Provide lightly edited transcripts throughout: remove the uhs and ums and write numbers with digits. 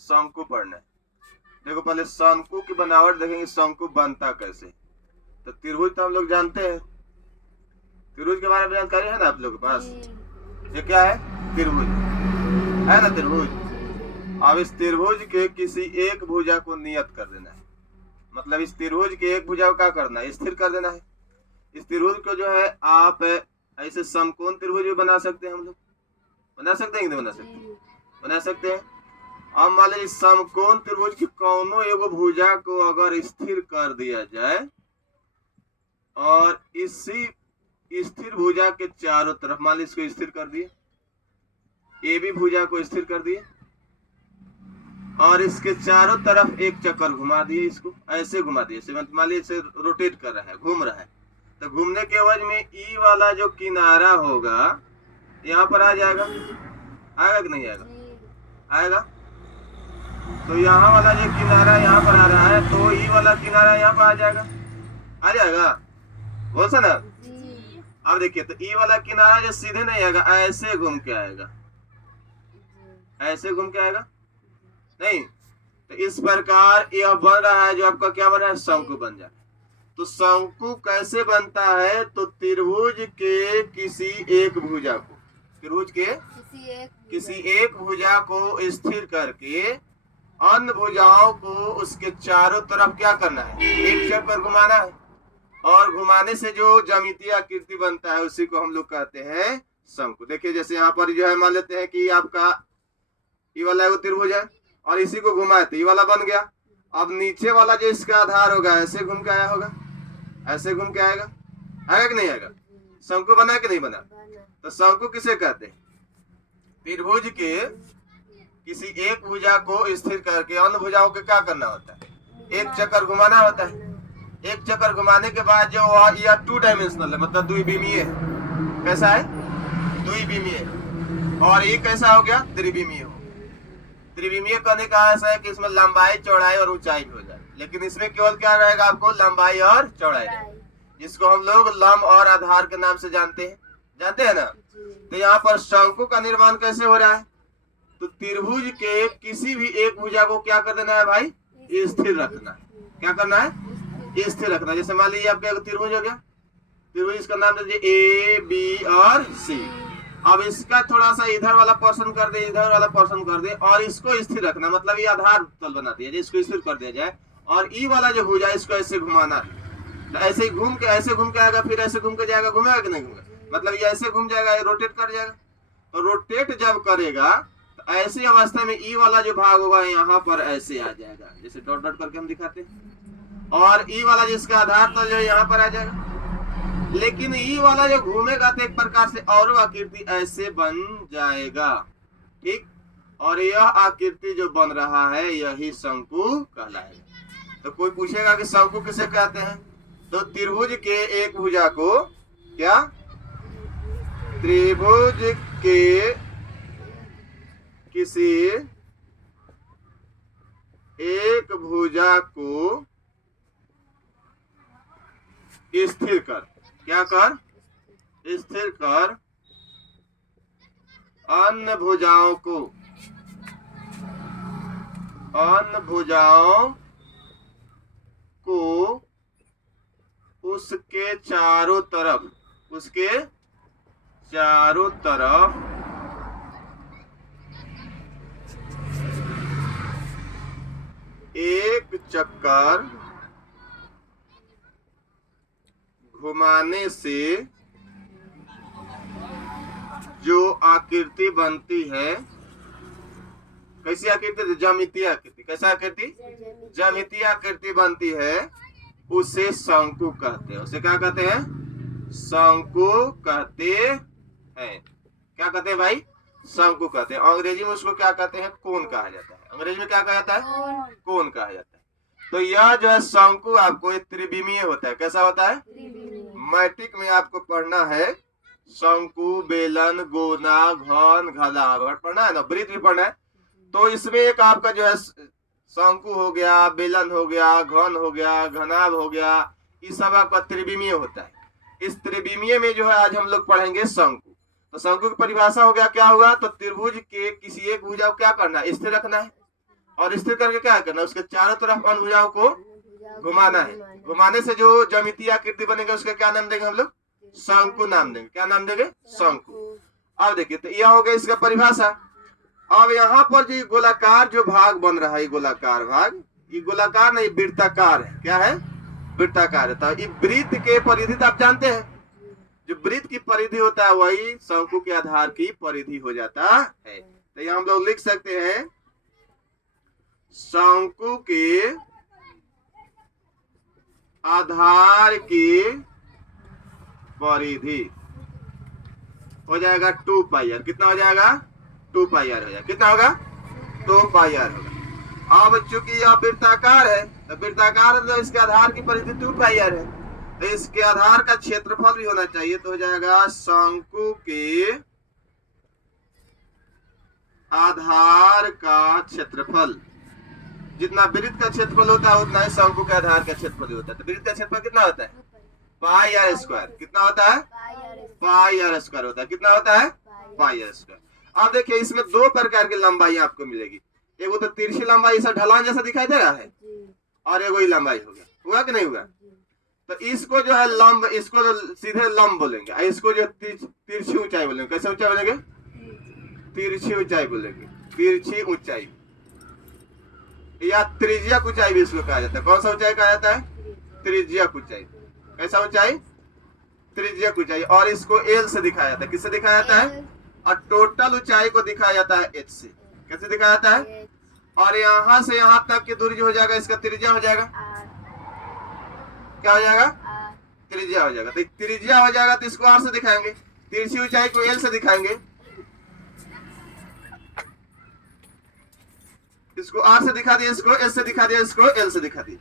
शंकु पढ़ना है। देखो पहले शंकु की बनावट देखेंगे, शंकु बनता कैसे। तो त्रिभुज तो हम लोग जानते हैं, त्रिभुज के बारे में जानकारी है ना आप लोग के पास। ये क्या है? त्रिभुज है ना, त्रिभुज। अब इस त्रिभुज के किसी एक भुजा को नियत कर देना है, मतलब इस त्रिभुज के एक भुजा को क्या करना है? स्थिर कर देना है। इस त्रिभुज को जो है आप ऐसे समकोण त्रिभुज भी बना सकते हैं, हम लोग बना सकते हैं कि नहीं बना सकते? बना सकते हैं। अब मान लीजिए समकोण त्रिभुज की कौनो एगो भुजा को अगर स्थिर कर दिया जाए और इसी स्थिर भुजा के चारों तरफ मान लीजिए इसको स्थिर कर दिए, ए भी भुजा को स्थिर कर दिए और इसके चारों तरफ एक चक्कर घुमा दिए, इसको ऐसे घुमा दिए, मान लीजिए इसे रोटेट कर रहा है, घूम रहा है। तो घूमने के एवज में ई वाला जो किनारा होगा यहाँ पर आ जाएगा, आएगा कि नहीं आएगा? आएगा। तो यहाँ वाला जो किनारा यहाँ पर आ रहा है तो ई वाला किनारा यहाँ पर आ जाएगा, आ जाएगा, बोल सा ना। अब देखिए तो ई वाला किनारा जो सीधे नहीं आएगा, ऐसे घूम के आएगा, ऐसे घूम के आएगा नहीं। तो इस प्रकार यह बन रहा है, जो आपका क्या बन रहा है? शंकु बन जाए। तो शंकु कैसे बनता है? तो त्रिभुज के किसी एक भुजा को, त्रिभुज के किसी एक भुजा को स्थिर करके अन्य भुजाओं को उसके चारों तरफ क्या करना है? एक चक्कर घुमाना है। और घुमाने से जो ज्यामितीय आकृति बनता है उसी को हम लोग कहते हैं शंकु। देखिए जैसे यहाँ पर जो है मान लेते हैं कि आपका ये वाला एगो त्रिभुज है और इसी को घुमाए तो ये वाला बन गया। अब नीचे वाला जो इसका आधार होगा ऐसे घूम के आया होगा, ऐसे घूम के आएगा, आएगा कि नहीं आएगा? शंकु बना कि नहीं बना? तो शंकु किसे कहते हैं? त्रिभुज के किसी एक भुजा को स्थिर करके अन्य भुजाओं को क्या करना होता है? एक चक्कर घुमाना होता है। एक चक्कर घुमाने के बाद जो यह 2 डायमेंशनल है, मतलब द्विविमीय है। कैसा है? द्विविमीय। और ये कैसा हो गया? त्रिविमीय हो। त्रिविमीय करने का ऐसा है कि इसमें लंबाई, चौड़ाई और ऊंचाई भी हो जाए, लेकिन इसमें केवल क्या रहेगा आपको? लंबाई और चौड़ाई, जिसको हम लोग लंब और आधार के नाम से जानते हैं, जानते हैं ना। तो यहाँ पर शंकु का निर्माण कैसे हो रहा है? तो त्रिभुज के किसी भी एक भुजा को क्या कर देना है भाई? स्थिर रखना है। क्या करना है? स्थिर रखना। जैसे मान लीजिए आपका त्रिभुज हो गया, त्रिभुज इसका नाम दीजिए ए, बी और सी। अब इसका थोड़ा सा इधर वाला पोर्शन कर दे, इधर वाला पोर्शन कर दे और इसको स्थिर रखना, मतलब ये आधार तल बना दिया जाए, इसको स्थिर कर दिया जाए और ई वाला जो भुजा इसको ऐसे घुमाना है। तो ऐसे ही घूम के ऐसे घूम के आएगा, फिर ऐसे घूम के जाएगा, घूमेगा कि नहीं घूमेगा? मतलब ये ऐसे घूम जाएगा, ये रोटेट कर जाएगा। तो रोटेट जब करेगा तो ऐसी अवस्था में ई वाला जो भाग होगा यहाँ पर ऐसे आ जाएगा, जैसे डॉट डॉट करके हम दिखाते हैं। और ई वाला जिसका आधार तल जो यहाँ पर आ जाएगा। लेकिन ई वाला जो घूमेगा तो एक प्रकार से और आकृति ऐसे बन जाएगा, ठीक। और यह आकृति जो बन रहा है यही शंकु कहलाएगा। तो कोई पूछेगा कि शंकु किसे कहते हैं? तो त्रिभुज के एक भुजा को क्या? त्रिभुज के किसी एक भुजा को स्थिर कर, क्या कर? स्थिर कर अन्य भुजाओं को उसके चारों तरफ एक चक्कर घुमाने से जो आकृति बनती है, कैसी आकृति? ज्यामितीय आकृति। कैसा आकृति? ज्यामितीय आकृति बनती है, उसे शंकु कहते हैं। उसे क्या कहते हैं? शंकु कहते हैं। क्या कहते हैं भाई? शंकु कहते हैं। अंग्रेजी में उसको क्या कहते हैं? कोन कहा जाता है। अंग्रेजी में क्या कहा जाता है? कोन कहा जाता है। तो यह जो है शंकु आपको त्रिविमीय होता है। कैसा होता है? मैट्रिक में आपको पढ़ना है शंकु, बेलन, गोना, घन, घनाभ पढ़ना है ना, वृत्त भी पढ़ना है। तो इसमें एक आपका जो है शंकु हो गया, बेलन हो गया, घन हो गया, घनाभ हो गया, ये सब आपका त्रिविमीय होता है। इस त्रिविमीय में जो है आज हम लोग पढ़ेंगे शंकु। तो शंकु की परिभाषा हो गया, क्या होगा? तो त्रिभुज के किसी एक भुजा को क्या करना है? स्थिर रखना है और स्थिर करके क्या करना, उसके चारों तरफ अनुभुजाओं को घुमाना है। घुमाने से जो ज्यामितीय आकृति बनेगा उसका क्या नाम देंगे हम लोग, शंकु नाम देंगे। क्या नाम देंगे, शंकु। अब देखिए तो यह हो गया इसका परिभाषा। अब यहाँ पर जो गोलाकार जो भाग बन रहा है, गोलाकार भाग, ये गोलाकार नहीं वृत्ताकार है। क्या है, वृत्ताकार है। तो ये वृत्त के परिधि तो आप जानते हैं, जो वृत्त की परिधि होता है वही शंकु के आधार की परिधि हो जाता है। तो यहाँ हम लोग लिख सकते हैं शंकु के आधार की परिधि हो जाएगा 2 पाई आर। कितना हो जाएगा, 2 पाई आर हो जाएगा। कितना होगा, 2 पाई आर होगा। अब चूंकि यह वृत्ताकार है तो वृत्ताकार है तो इसके आधार की परिधि 2 पाई आर है, तो इसके आधार का क्षेत्रफल भी होना चाहिए। तो हो जाएगा शंकु के आधार का क्षेत्रफल। जितना वृत्त का क्षेत्रफल होता है उतना ही शंकु के आधार का क्षेत्रफल होता है। तो वृत्त का क्षेत्रफल कितना होता है, पाई आर स्क्वायर। कितना होता है, पाई आर स्क्वायर होता है। कितना होता है, पाई आर स्क्वायर। अब देखिए इसमें 2 प्रकार की लंबाई आपको मिलेगी। एगो तो तिरछी लंबाई ऐसा ढलान जैसा दिखाई दे रहा है, और एगो ही लंबाई हो गया। हुआ कि नहीं हुआ। तो इसको जो है लंब, इसको तो सीधे लंब बोलेंगे, इसको जो तिरछी ऊंचाई बोलेंगे। कैसे ऊंचाई बोलेंगे, तिरछी ऊंचाई बोलेंगे, तिरछी ऊंचाई या त्रिज्यक ऊंचाई भी इसको कहा जाता है। कौन सा ऊंचाई कहा जाता है, त्रिज्यक ऊंचाई। कैसा ऊंचाई, त्रिज्यक ऊंचाई। और इसको एल से दिखाया जाता है। किससे दिखाया जाता है, और टोटल ऊंचाई को दिखाया जाता है एच से। कैसे दिखाया जाता है, और यहाँ से यहाँ तक की दूरी जो हो जाएगा इसका त्रिज्या हो जाएगा। क्या हो जाएगा, त्रिज्या हो जाएगा। तो त्रिज्या हो जाएगा तो इसको आर से दिखाएंगे, तिरछी ऊंचाई को एल से दिखाएंगे। इसको आर से दिखा दिया, इसको एल से दिखा दिया, इसको एल से दिखा दिया।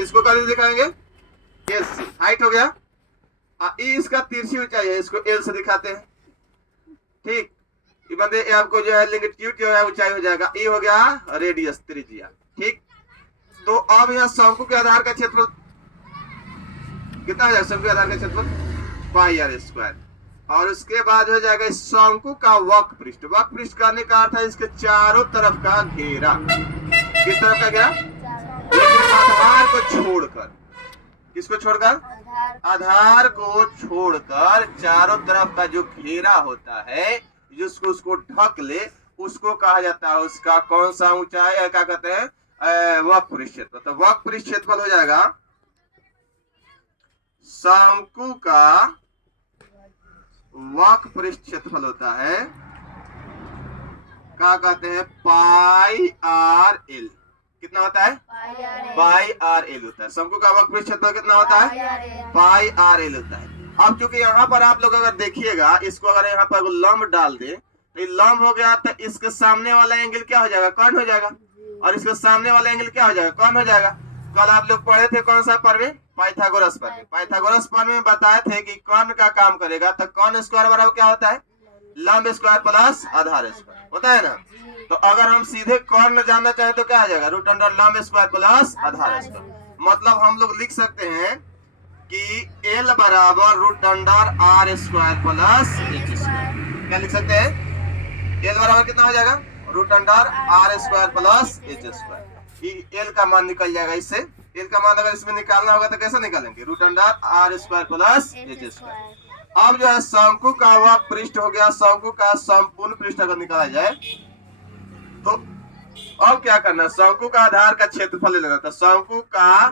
इसको कभी दिखाएंगे एल से। हाइट हो गया। इसका तिरछी ऊंचाई है, इसको एल से दिखाते हैं। ठीक, ये बंदे आपको जो है लिंगिट्यूड जो है ऊंचाई हो जाएगा। ये हो गया रेडियस, त्रिज्या। ठीक, तो अब यहाँ शंकु के आधार का क्षेत्रफल कितना हो जाएगा, शंकु के आधार का क्षेत्रफल पाई आर स्क्वायर। और उसके बाद हो जाएगा शंकु का वक्र पृष्ठ। वक्र पृष्ठ करने का अर्थ है इसके चारों तरफ का घेरा। किस तरफ का घेरा, आधार को छोड़कर। किसको छोड़कर, आधार को छोड़कर चारों तरफ का जो घेरा होता है, जिसको उसको ढक ले, उसको कहा जाता है उसका कौन सा ऊंचाई है, क्या कहते हैं, वक्र पृष्ठ क्षेत्रफल। तो वक्र पृष्ठ क्षेत्रफल हो जाएगा शंकु का वक्र पृष्ठ क्षेत्रफल होता है, क्या कहते हैं, पाई आर एल। कितना होता है, पाई आर एल होता है। शंकु का वक्र पृष्ठ क्षेत्रफल कितना होता है, पाई आर एल होता है। अब चूंकि यहाँ पर आप लोग अगर देखिएगा, इसको अगर यहाँ पर लंब डाल दे तो ये लंब हो गया, तो इसके सामने वाला एंगल क्या हो जाएगा, कौन हो जाएगा, और इसके सामने वाला एंगल क्या हो जाएगा, कौन हो जाएगा। कल आप लोग पढ़े थे कौन सा पर्व, पाइथागोरस पर्व। पाइथागोरस पर्व में बताए थे कि कौन का काम करेगा, तो कौन स्क्वायर बराबर क्या होता है, लंब स्क्वायर प्लस आधार स्क्वायर होता है ना। तो अगर हम सीधे कौन जानना चाहे तो क्या आ जाएगा, रूट अंडर लंब स्क्वायर प्लस आधार स्क्वायर। मतलब हम लोग लिख सकते हैं कि एल बराबर root under R square plus H square. क्या लिख सकते हैं, एल बराबर कितना हो जाएगा, root under R square plus H square. L का मान निकल जाएगा इससे। एल का मान अगर इसमें निकालना होगा तो कैसे निकालेंगे, root under R square plus H square. अब जो है शंकु का वक्र पृष्ठ हो गया, शंकु का संपूर्ण पृष्ठ अगर निकाला जाए तो अब क्या करना, शंकु का आधार का क्षेत्रफल ले लेना था। शंकु का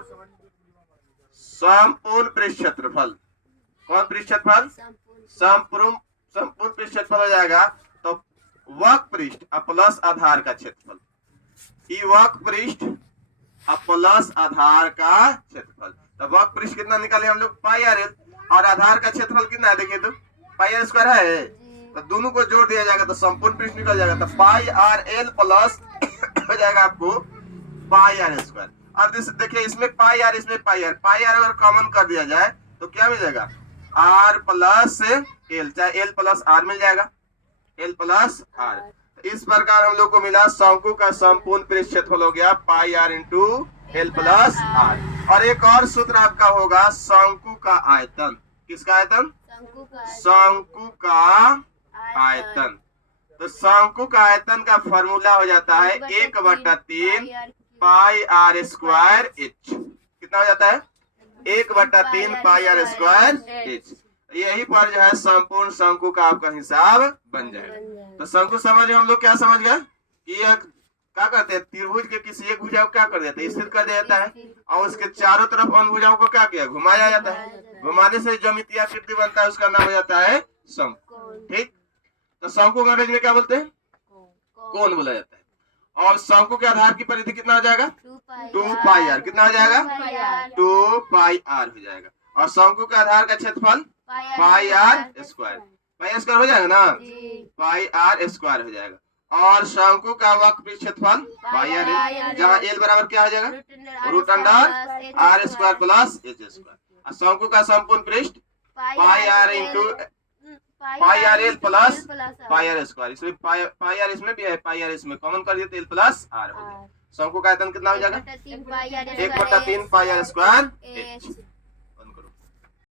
संपूर्ण पृष्ठ क्षेत्रफल, कौन पृष्ठ क्षेत्रफल, संपूर्ण पृष्ठ क्षेत्रफल हो जाएगा। तो वक्र पृष्ठ प्लस आधार का क्षेत्रफल, वक्र पृष्ठ प्लस आधार का क्षेत्रफल। तो वक्र पृष्ठ कितना निकाले हम लोग, पाई आर एल, और आधार का क्षेत्रफल कितना है, देखिए तो पाई आर स्क्वायर है, तो दोनों को जोड़ दिया जाएगा तो संपूर्ण पृष्ठ निकल जाएगा। तो पाई आर एल प्लस हो जाएगा आपको पाई आर स्क्वायर। अब देखिए इसमें पाई आर, इसमें पाई आर अगर कॉमन कर दिया जाए तो क्या मिल जाएगा, आर प्लस एल, चाहे एल प्लस आर मिल जाएगा, एल प्लस आर। इस प्रकार हम लोग को मिला शंकु का संपूर्ण पृष्ठ क्षेत्रफल हो गया pi R into L plus R. और एक और सूत्र आपका होगा शंकु का आयतन। किसका आयतन? शंकु का आयतन। तो शंकु का आयतन का फॉर्मूला हो जाता है 1/3 पाई आर स्क्वायर एच। कितना हो जाता है? 1/3 पाई आर स्क्वायर एच। यही पर जो है संपूर्ण शंकु का आपका हिसाब बन जाएगा। तो शंकु समझ हम लोग क्या समझ गए कि यह क्या करते हैं, त्रिभुज के किसी एक भुजा को क्या कर देते हैं, स्थिर कर दिया जाता है और उसके चारों तरफ अन्य भुजाओं को क्या किया, घुमाया जाता है। घुमाने से ज्यामितीय आकृति बनता है, उसका नाम हो जाता है शंकु। ठीक। तो शंकु को अंग्रेजी में क्या बोलते हैं? कोण बोला जाता है। और शंकु के आधार की परिधि कितना हो जाएगा? 2 पाई आर। कितना हो जाएगा? 2 पाई आर हो जाएगा। और शंकु के आधार का क्षेत्रफल पाई आर स्क्वायर। पाई स्क्वायर हो जाएगा ना, पाई आर स्क्वायर हो जाएगा। और शंकु का वक्र क्षेत्रफल पाई आर, जहाँ एल बराबर क्या हो जाएगा, root under R square plus H square. और शंकु का संपूर्ण पृष्ठ pi R into pi R L plus pi R square. इसमें पाई आर इसमें भी है, पाई आर इसमें कॉमन कर दिए तो एल प्लस आर हो गया। शंकु का आयतन कितना हो जाएगा? 1/3 पाई आर स्क्वायर एच।